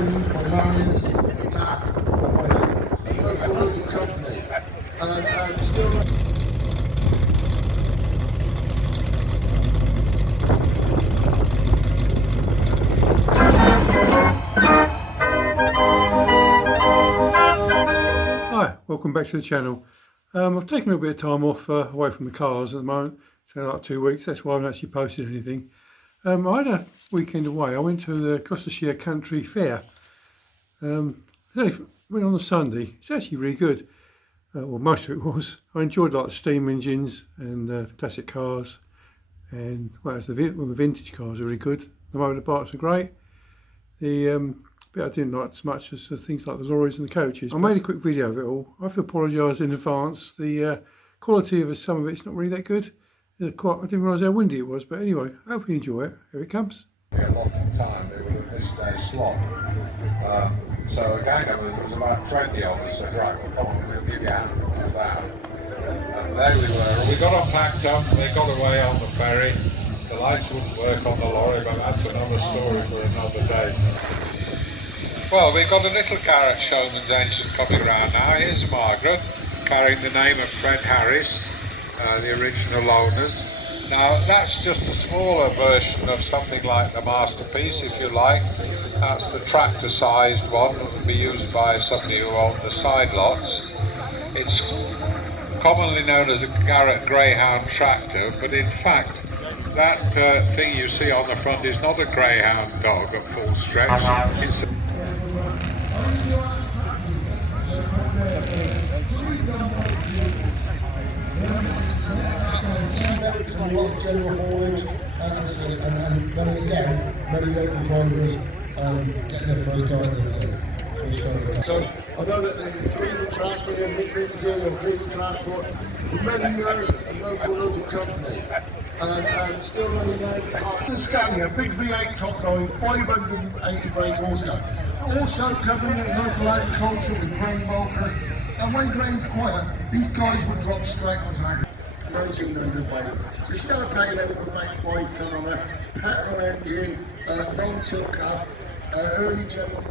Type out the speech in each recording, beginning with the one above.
joined by Marius, Dad, and my local little company. And still. Hi, welcome back to the channel. I've taken a little bit of time off away from the cars at the moment. It's been like 2 weeks, that's why I haven't actually posted anything. I had a weekend away. I went to the Gloucestershire Country Fair. Went on a Sunday. It's actually really good. Well, most of it was. I enjoyed like the steam engines and classic cars, and the vintage cars are really good. The motorbikes are great. The bit I didn't like as much as things like the lorries and the coaches. I made a quick video of it all. I have to apologise in advance. The quality of some of it's not really that good. I didn't realise how windy it was, but anyway, I hope you enjoy it. Here it comes. A lot of time they would have missed their slot. So again, there was about 20 of us said, right, we'll give you a hand with that. And there we were. We got them packed up, they got away on the ferry. The lights wouldn't work on the lorry, but that's another story for another day. Well, we've got a little carrot showman's engine coming around now. Here's Margaret, carrying the name of Fred Harris, the original owners. Now, that's just a smaller version of something like the Masterpiece, if you like. That's the tractor-sized one that will be used by somebody who owns the side lots. It's commonly known as a Garrett Greyhound tractor, but in fact, that thing you see on the front is not a Greyhound dog at full stretch. It's a lot of general haulage, and then again, many local drivers getting their first time. So I know that the Cleveland Transport and Cleveland Transport for many years a local company, and still running out the Scania, big V8 top line, 580 brake horsepower. Also covering it local agriculture with grain bulkers. And when grain's quiet, these guys would drop straight onto agriculture. 1900 weight. So still paying over for about 5 tonner, petrol engine, non-tilt cab, early general.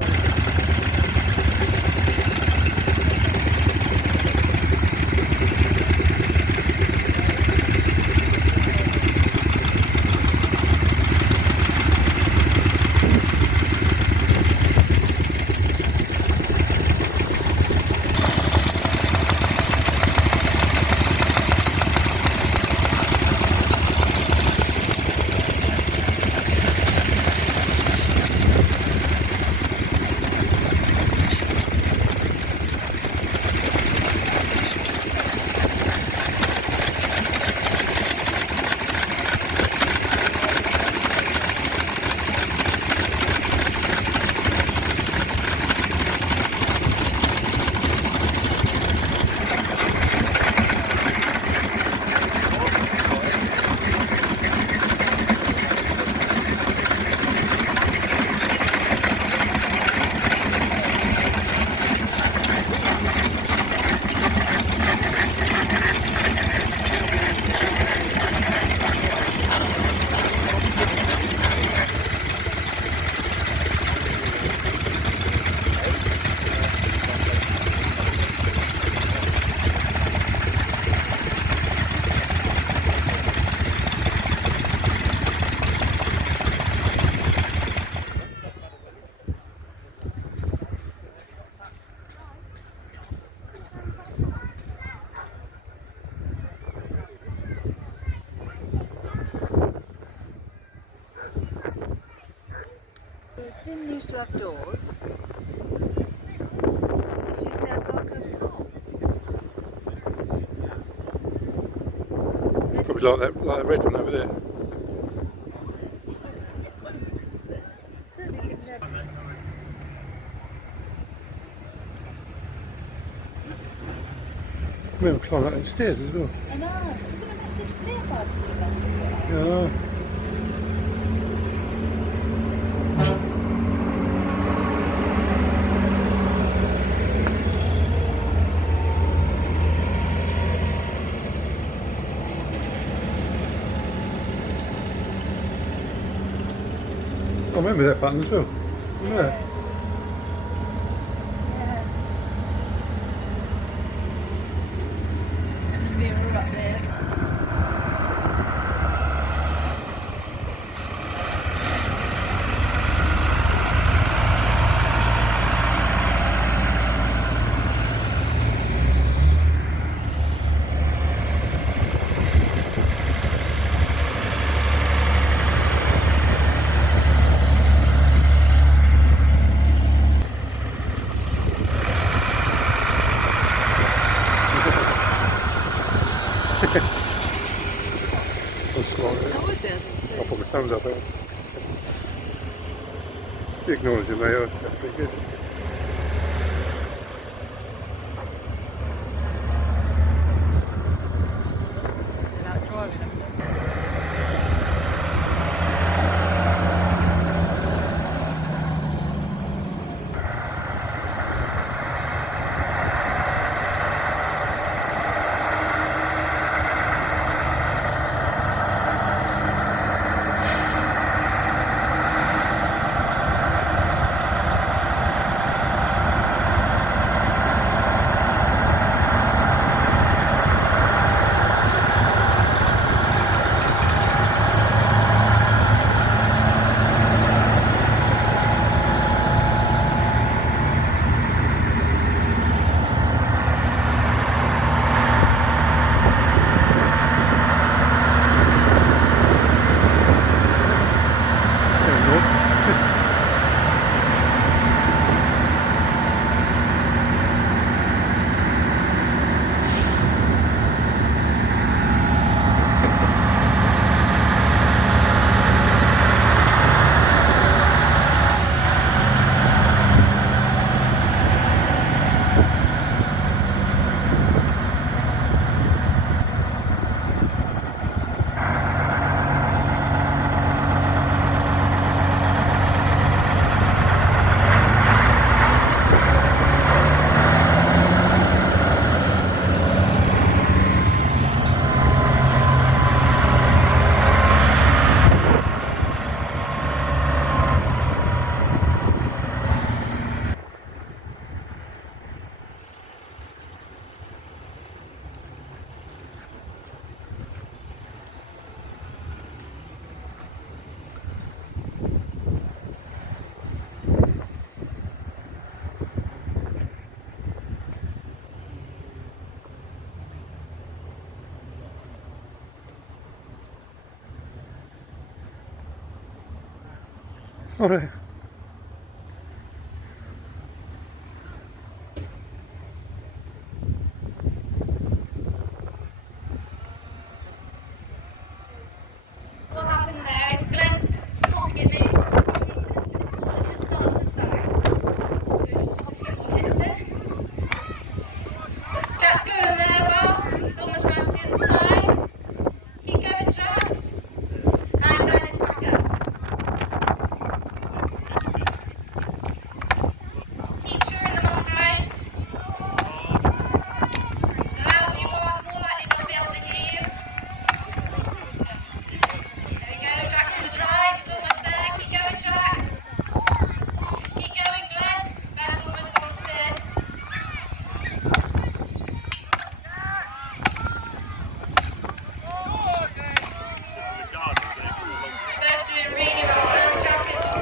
It didn't used to have doors. It just used to have like a pole. Probably like that red one over there. We'll climb up the stairs as well. I know, look at the massive stair pipe you've got. Yeah. I remember that button as well. Yeah. thumbs up. Acknowledge them, they are. That's pretty good. They're out driving them. All right. What happened there is Glenn's pocket moved. It's just started to start. So it's pocket what hits it. Jack's going there well. It's almost round to the other side. Keep going, Jack. And Glenn is back up. Keep cheering them on, guys. The louder you are, the more likely they'll be able to hear you. There we go, Jack to the drive, he's almost there, keep going Jack. Keep going Glenn, Glenn's almost on to. Both doing really well, Jack is on.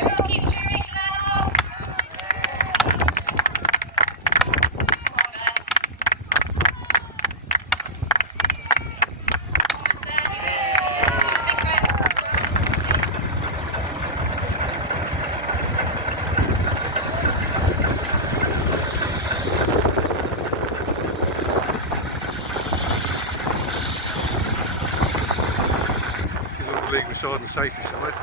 Everyone keep cheering Glenn on. Come on Glenn. Almost there, big breath. She's on the legal side and safety side.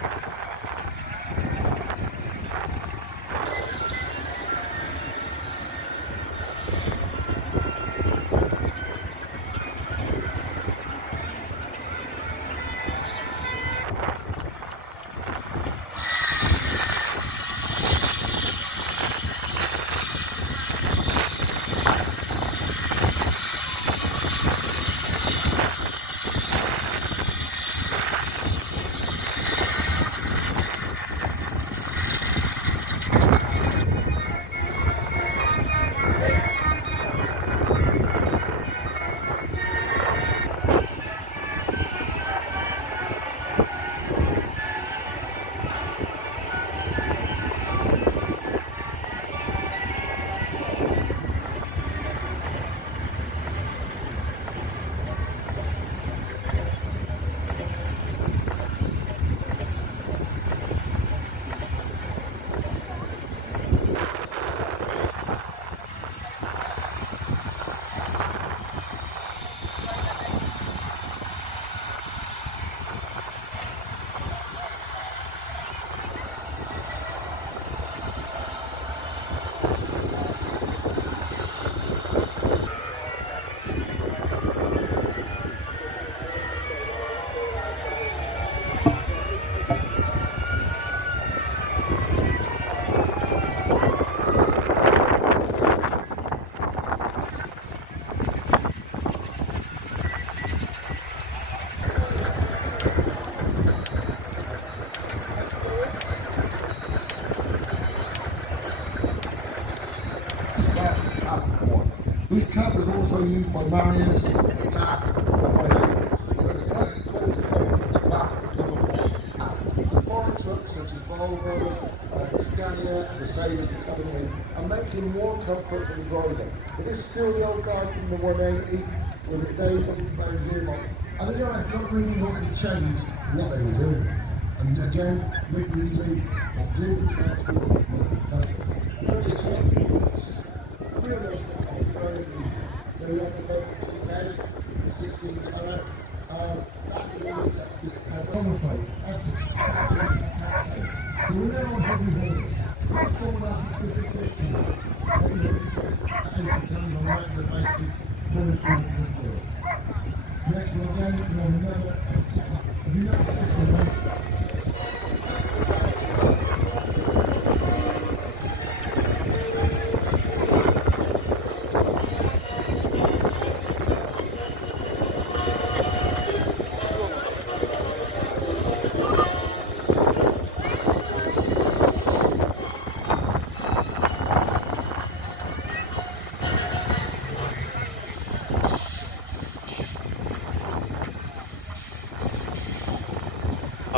This cup is also used by Marius, Attack, and by David. So it's called the cup to the wall. Foreign trucks such as Volvo, Scania, and Mercedes are coming in and making more comfort for the driver. It is still the old guy from the 180 with the David and gearbox. And they don't really want to change what they were doing. And again, make it easy, or global transport, very like the 16 tonner. So we're now on heavy haulage. That's going up to 50. And it's on a regular basis, going through the world. Next one again, we have another. Have you noticed this one?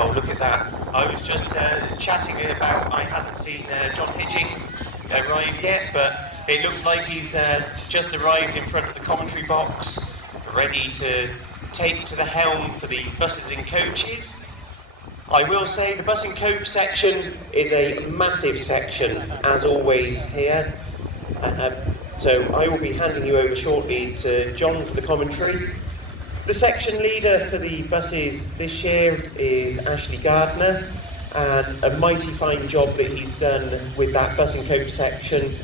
Oh, look at that. I was just chatting about, I hadn't seen John Hitchings arrive yet, but it looks like he's just arrived in front of the commentary box, ready to take to the helm for the buses and coaches. I will say the bus and coach section is a massive section, as always here. So I will be handing you over shortly to John for the commentary. The section leader for the buses this year is Ashley Gardner, and a mighty fine job that he's done with that bus and coach section.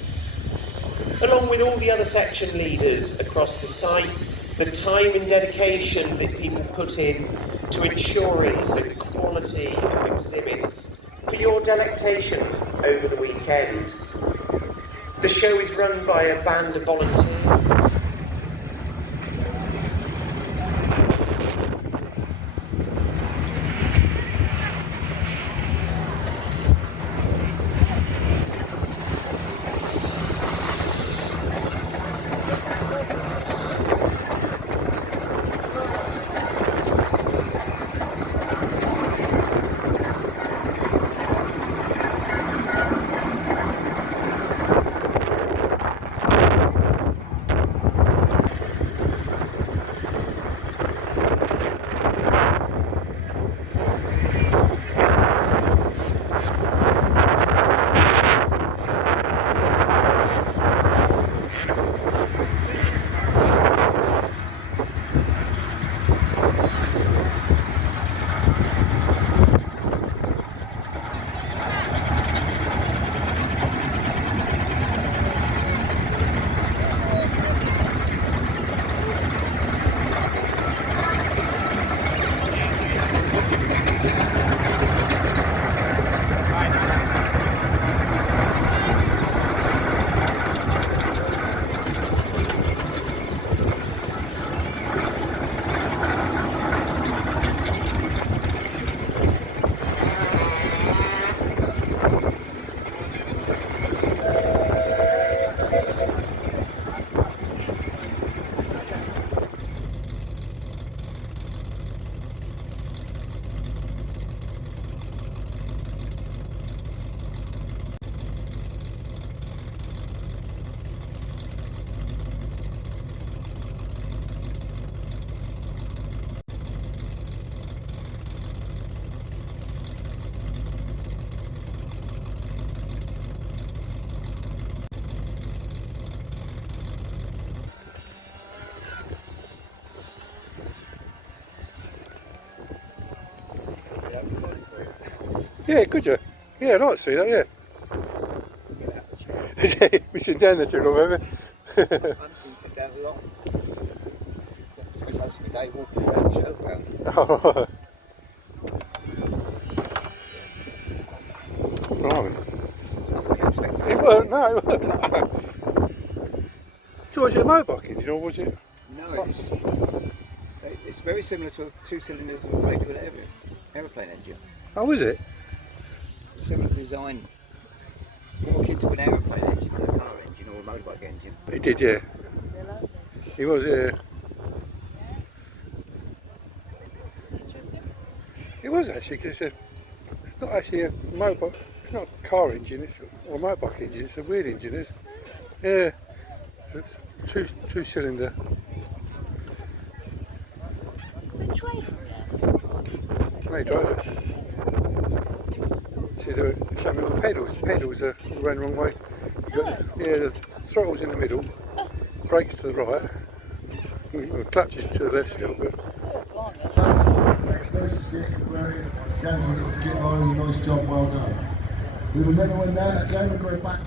Along with all the other section leaders across the site, the time and dedication that people put in to ensuring the quality of exhibits for your delectation over the weekend. The show is run by a band of volunteers. Yeah, could you? Yeah, I'd like to see that, yeah. We sit down there too long, haven't we? We sit down a lot. Spend most of the day walking around the showground. Oh, blimey. It weren't, no, it weren't. So was it a motorbike engine or was it? No, it's very similar to a 2 cylinders of a regular aeroplane engine. Oh, is it? It's a similar design. It's more akin to an aeroplane engine than a car engine or a motorbike engine. It did, yeah. They're lovely. He was, yeah. Interesting. It was actually, because it's not actually a motorbike, it's not a car engine, it's or a motorbike engine, it's a weird engine, it's, yeah. It's two cylinder. Which way from there? They drive it. See, the pedals ran the wrong way. You got, yeah, the throttle's in the middle, brakes to the right, the clutch is to the left still, but Next place to see it, very gentle little skip line, nice job, well done. We will never win that again, we're going back.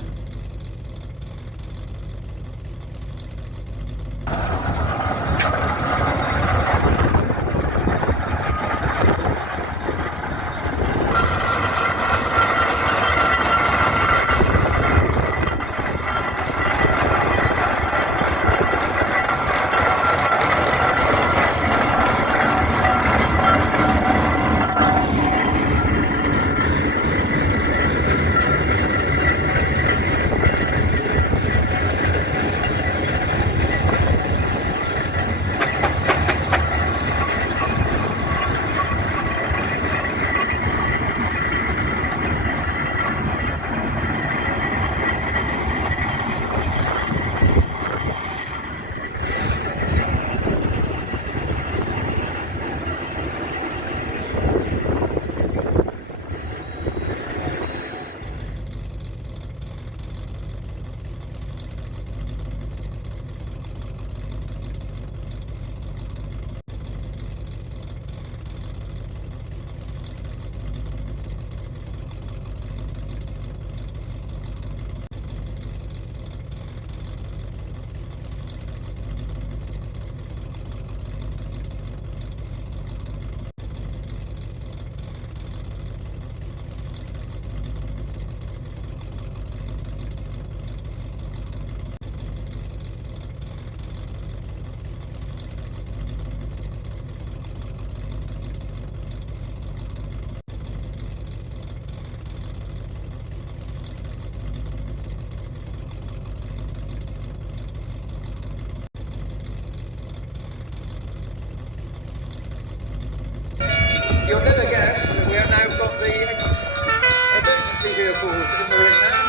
You'll never guess that we have now got the emergency vehicles in the ring now.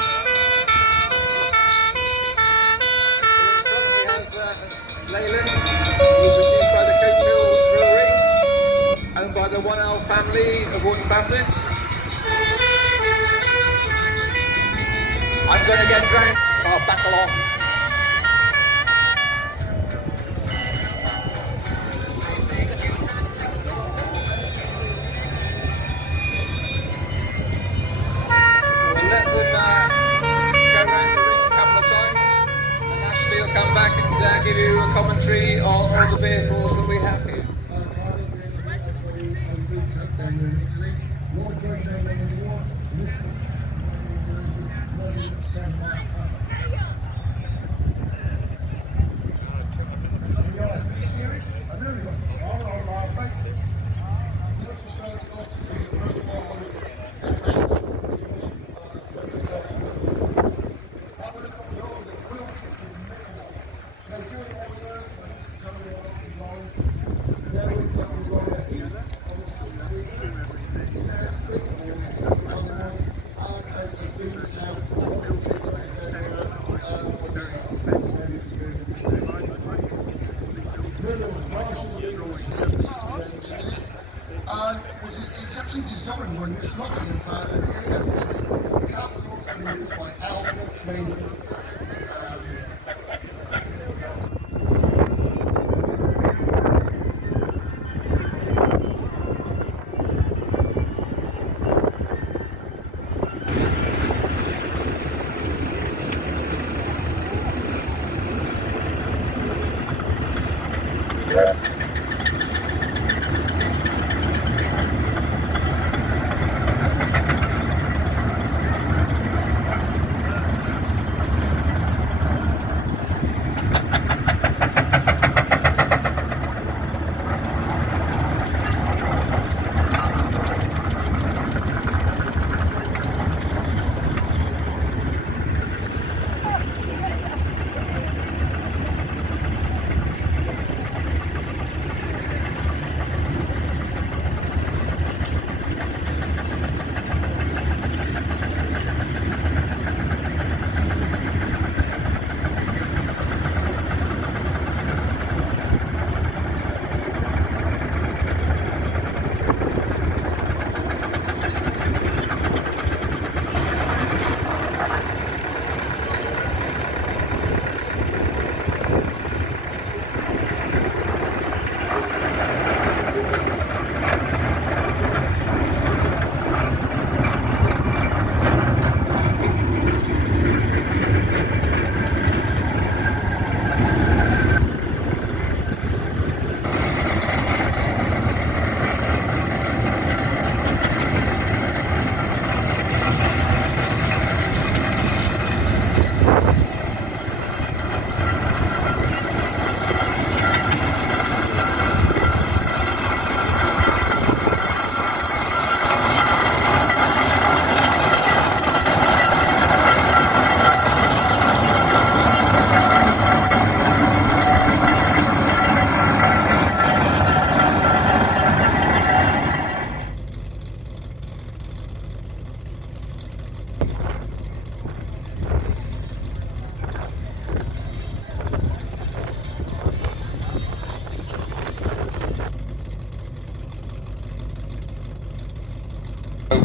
So in front we have Leyland, who's produced by the Coach Hill Brewery, owned by the 1L family of Wharton Bassett. I'm going to get drowned. I'll back along. Let them go around the ring a couple of times, and Ashley will come back and give you a commentary on all the vehicles that we have here. It's actually designed when it's not in capital and it's by Albert Maynard.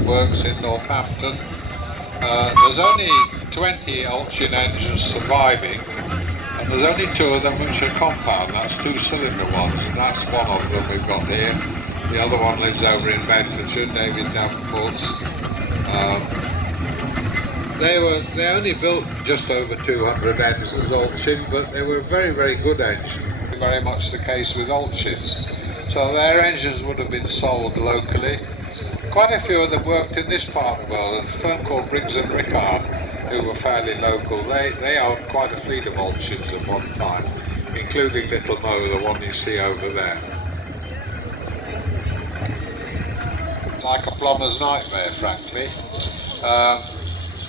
Works in Northampton. There's only 20 Altchin engines surviving, and there's only 2 of them which are compound. That's 2-cylinder ones, and that's one of them we've got here. The other one lives over in Bedfordshire, David Davenport's. They only built just over 200 engines, Altchin, but they were very, very good engines. Very much the case with Altchins. So their engines would have been sold locally. Quite a few of them worked in this part of the world, and a firm called Briggs and Rickard, who were fairly local, they owned quite a fleet of Altchins at one time, including Little Mo, the one you see over there. Like a plumber's nightmare, frankly.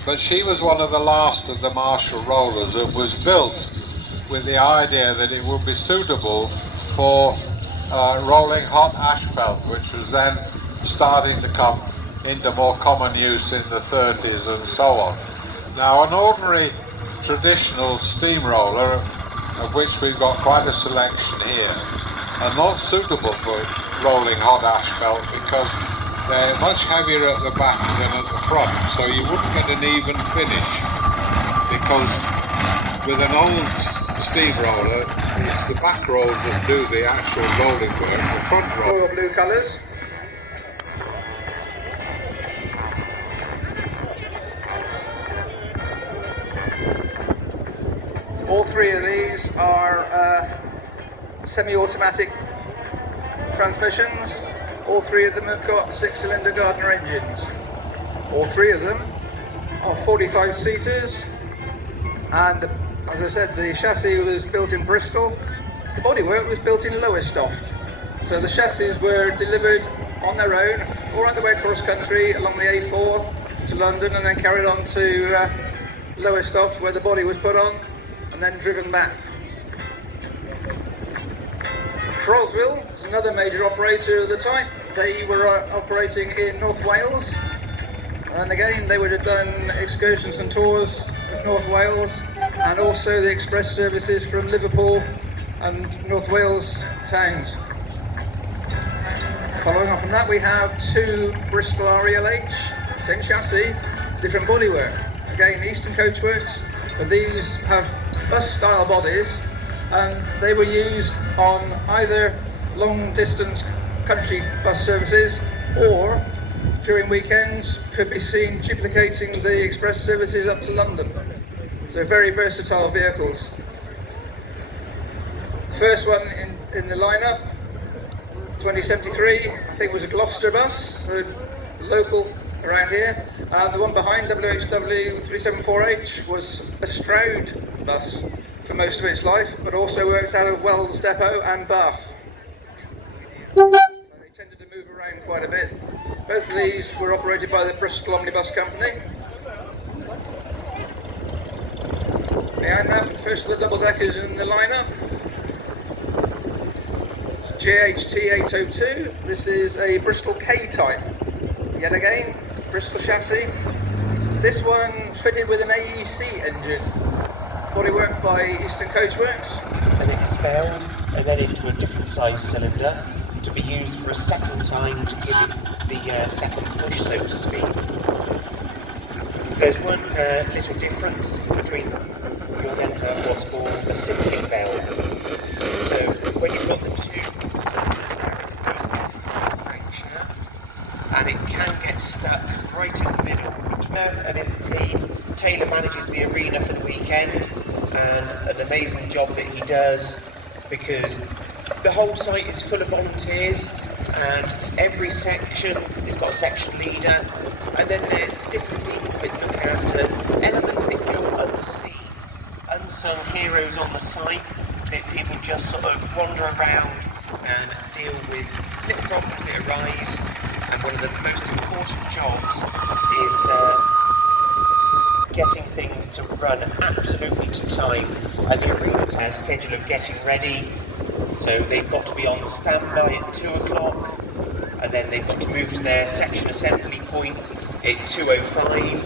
But she was one of the last of the Marshall rollers and was built with the idea that it would be suitable for rolling hot asphalt, which was then starting to come into more common use in the 30s and so on. Now, an ordinary traditional steamroller, of which we've got quite a selection here, are not suitable for rolling hot asphalt because they're much heavier at the back than at the front, so you wouldn't get an even finish, because with an old steamroller, it's the back rolls that do the actual rolling work, the front roll. Royal blue colours. All 3 of these are semi-automatic transmissions. All 3 of them have got 6-cylinder Gardner engines. All 3 of them are 45-seaters, and as I said, the chassis was built in Bristol. The bodywork was built in Lowestoft. So the chassis were delivered on their own, all right the way across country along the A4 to London, and then carried on to Lowestoft, where the body was put on, and then driven back. Croswell is another major operator of the type. They were operating in North Wales, and again they would have done excursions and tours of North Wales, and also the express services from Liverpool and North Wales towns. Following on from that, we have 2 Bristol RELH, same chassis, different bodywork. Again, Eastern Coachworks, but these have bus-style bodies, and they were used on either long-distance country bus services, or during weekends could be seen duplicating the express services up to London. So very versatile vehicles. The first one in the lineup, 2073, I think was a Gloucester bus, so local around here. And the one behind, WHW 374H, was a Stroud bus for most of its life, but also worked out of Wells Depot and Bath. So they tended to move around quite a bit. Both of these were operated by the Bristol Omnibus Company. Behind that, the first of the double-deckers in the lineup, JHT 802. This is a Bristol K-type. Yet again, Bristol chassis. This one fitted with an AEC engine. Bodywork by Eastern Coachworks. And expelled and then into a different size cylinder to be used for a second time to give it the second push, so to speak. There's one little difference between them. You'll then have what's called a sifting valve. So when you've got the 2 cylinders there, it goes into the crankshaft, and it can get stuck right in the middle. And his team, Taylor manages the arena for the weekend, and an amazing job that he does, because the whole site is full of volunteers, and every section has got a section leader, and then there's different people that look after elements that you'll unseen, unsung heroes on the site, that people just sort of wander around and deal with little problems that arise. And one of the most important jobs is getting things to run absolutely to time, and the arena schedule of getting ready. So they've got to be on standby at 2 o'clock, and then they've got to move to their section assembly point at 2:05,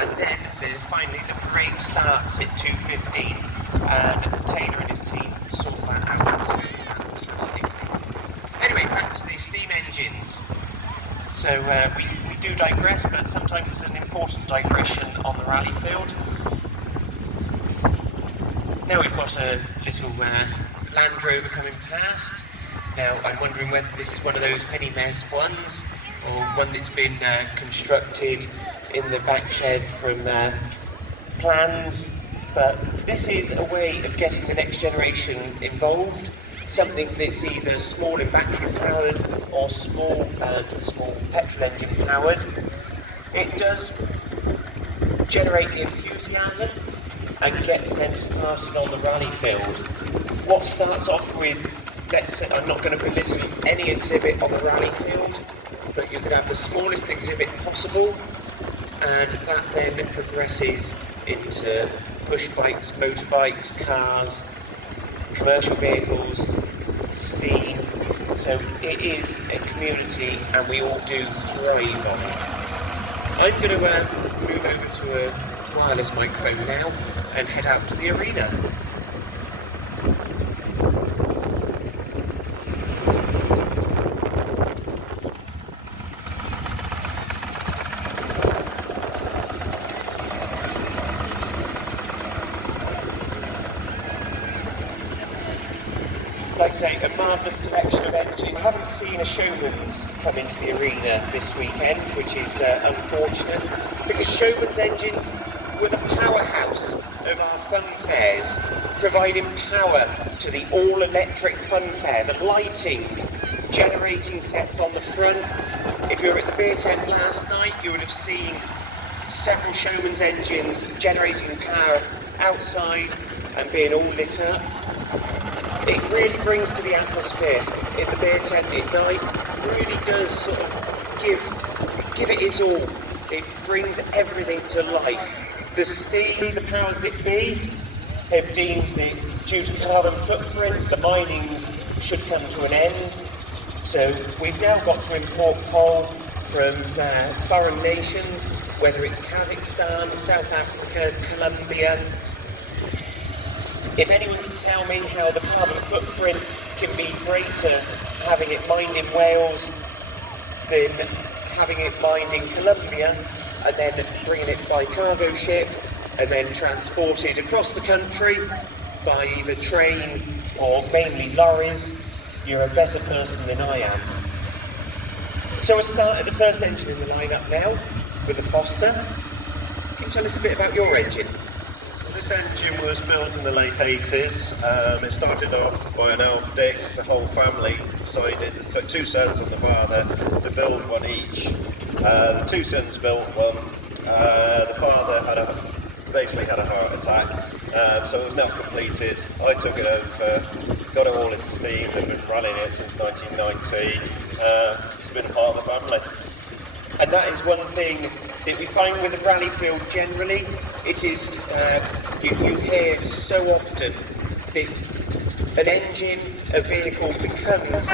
And then finally the parade starts at 2:15, and Taylor and his team sort that out fantastically. Anyway, back to the steam engines. So we do digress, but sometimes it's an important digression on the rally field. Now we've got a little Land Rover coming past. Now I'm wondering whether this is one of those mini mess ones, or one that's been constructed in the back shed from plans. But this is a way of getting the next generation involved. Something that's either small and battery powered or small petrol engine powered. It does generate the enthusiasm and gets them started on the rally field. What starts off with, let's say, I'm not going to belittle any exhibit on the rally field, but you could have the smallest exhibit possible, and that then progresses into push bikes, motorbikes, cars, commercial vehicles, steam. So it is a community and we all do thrive on it. I'm going to move over to a wireless microphone now and head out to the arena. Like I say, a marvellous selection of engines. I haven't seen a Showman's come into the arena this weekend, which is unfortunate, because Showman's engines were the powerhouse of our fun fairs, providing power to the all-electric fun fair, the lighting, generating sets on the front. If you were at the beer tent last night, you would have seen several Showman's engines generating power outside and being all lit up. It really brings to the atmosphere in the beer tent at night, really does sort of give it its all. It brings everything to life. The steam, the powers that be, have deemed that due to carbon footprint, the mining should come to an end. So we've now got to import coal from foreign nations, whether it's Kazakhstan, South Africa, Colombia. If anyone can tell me how the carbon footprint can be greater having it mined in Wales than having it mined in Colombia, and then bringing it by cargo ship and then transported across the country by either train or mainly lorries, you're a better person than I am. So we'll start at the first engine in the lineup now with the Foster. Can you tell us a bit about your engine? This engine was built in the late 80s. It started off by an elf Dix. The whole family decided, so 2 sons and the father, to build one each. The 2 sons built one. The father basically had a heart attack, so it was now completed. I took it over, got it all into steam, and been running it since 1990. It's been a part of the family. And that is one thing that we find with the rally field generally. It is, you hear so often that an engine, a vehicle becomes